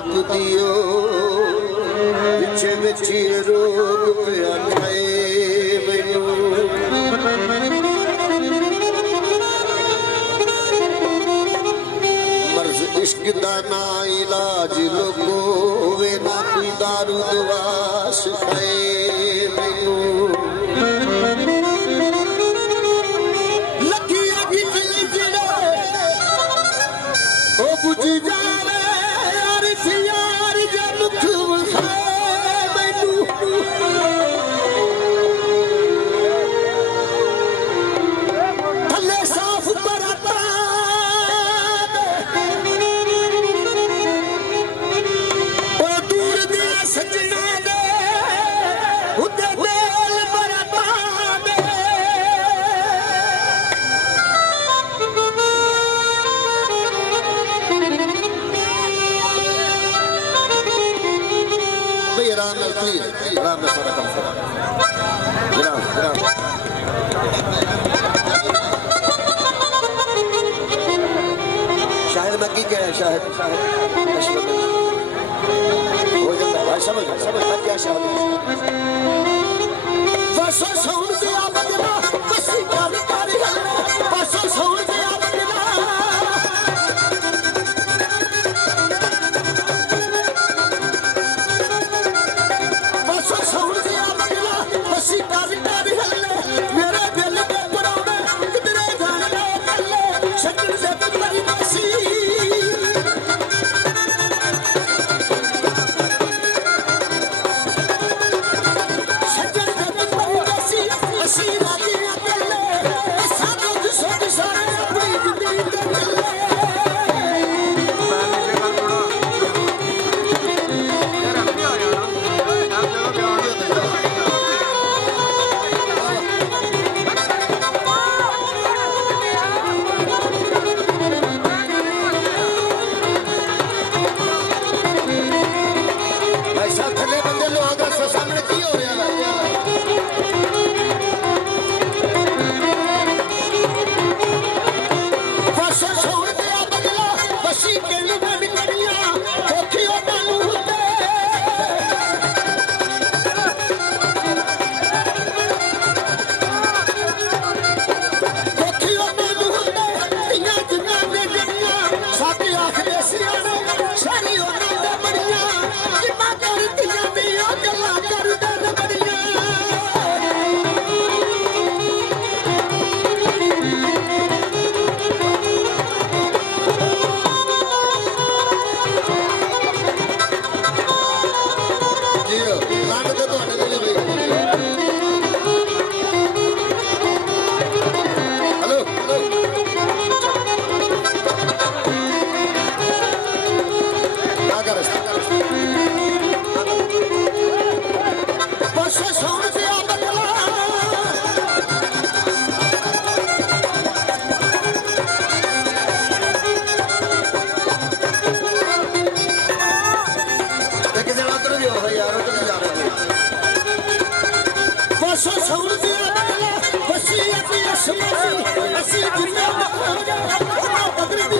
तप दियो विचे विचे रोग पिया खाए मैनू मर्ज इश्क दा ना इलाज लोगो वे ना कोई दारू दवा सिखाए मैनू बुझ जावे यार सियार जब दुख है मैनू थले साफ करता ओ दूर दे सजना दे उते दिल बरता दे आराम में प्लीज आराम में थोड़ा कम करो विराम शाहिद मक्की क्या है शाहिद हो जाता है भाई समझ क्या शाहिद बसो सौर से आप बदला बसी कर बसो सौर से आप बदला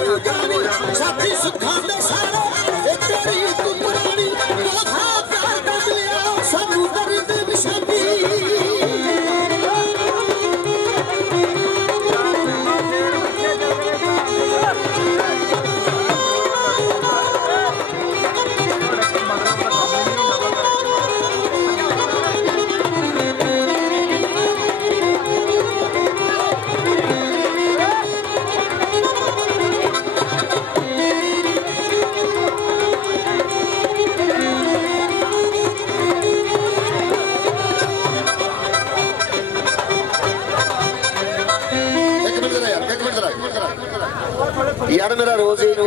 साथी सुखा दे सारे तेरी तू पुरानी प्यार कर लिया सानू दर्द निशानी यार मेरा रोज ही